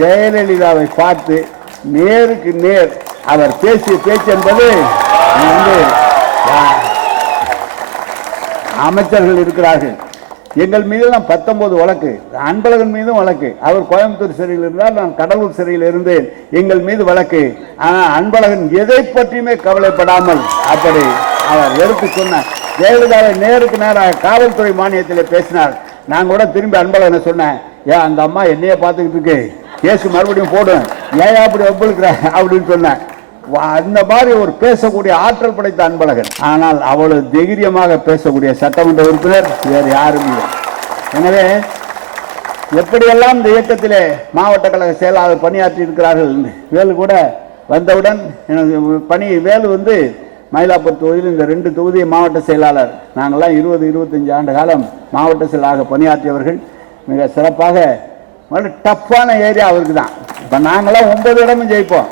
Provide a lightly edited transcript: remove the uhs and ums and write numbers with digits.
ஜெயலலிதாவை பார்த்து நேருக்கு நேர் அவர் பேசிய பேச்சு என்பது அமைச்சர்கள் இருக்கிறார்கள். எங்கள் மீதெல்லாம் 19 வழக்கு, அன்பழகன் மீதும் வழக்கு. அவர் கோயம்புத்தூர் சிறையில் இருந்தால், நான் கடலூர் சிறையில் இருந்தேன். எங்கள் மீது வழக்கு. ஆனால் அன்பழகன் எதை பற்றியுமே கவலைப்படாமல் அப்படி அவர் எடுத்து சொன்னார். ஜெயலலிதாவை நேருக்கு நேராக காவல்துறை மானியத்தில் பேசினார். நான் கூட திரும்பி அன்பழகனை சொன்னேன், ஏன் அந்த அம்மா என்னையே பார்த்துக்கிட்டு இருக்கு, கேஸ் மறுபடியும் போடும், ஏன் அப்படி ஒப்புக்கிற அப்படின்னு சொன்னேன். அந்த மாதிரி ஒரு பேசக்கூடிய ஆற்றல் படைத்த அன்பழகன். ஆனால் அவ்வளவு தைரியமாக பேசக்கூடிய சட்டமன்ற உறுப்பினர் வேறு யாரும் இல்லை. எனவே எப்படியெல்லாம் இந்த இயக்கத்திலே மாவட்ட கழக செயலாளர் பணியாற்றி இருக்கிறார்கள். வேலு கூட வந்தவுடன் எனக்கு பணி வேலு வந்து மயிலாப்பூர் தொகுதியில் இந்த 2 தொகுதியை மாவட்ட செயலாளர். நாங்கள்லாம் 20-25 ஆண்டு காலம் மாவட்ட செயலாளராக பணியாற்றியவர்கள். மிக சிறப்பாக டஃப்பான ஏரியா அவருக்கு தான். இப்போ நாங்களாம் 9 இடமும் ஜெயிப்போம்.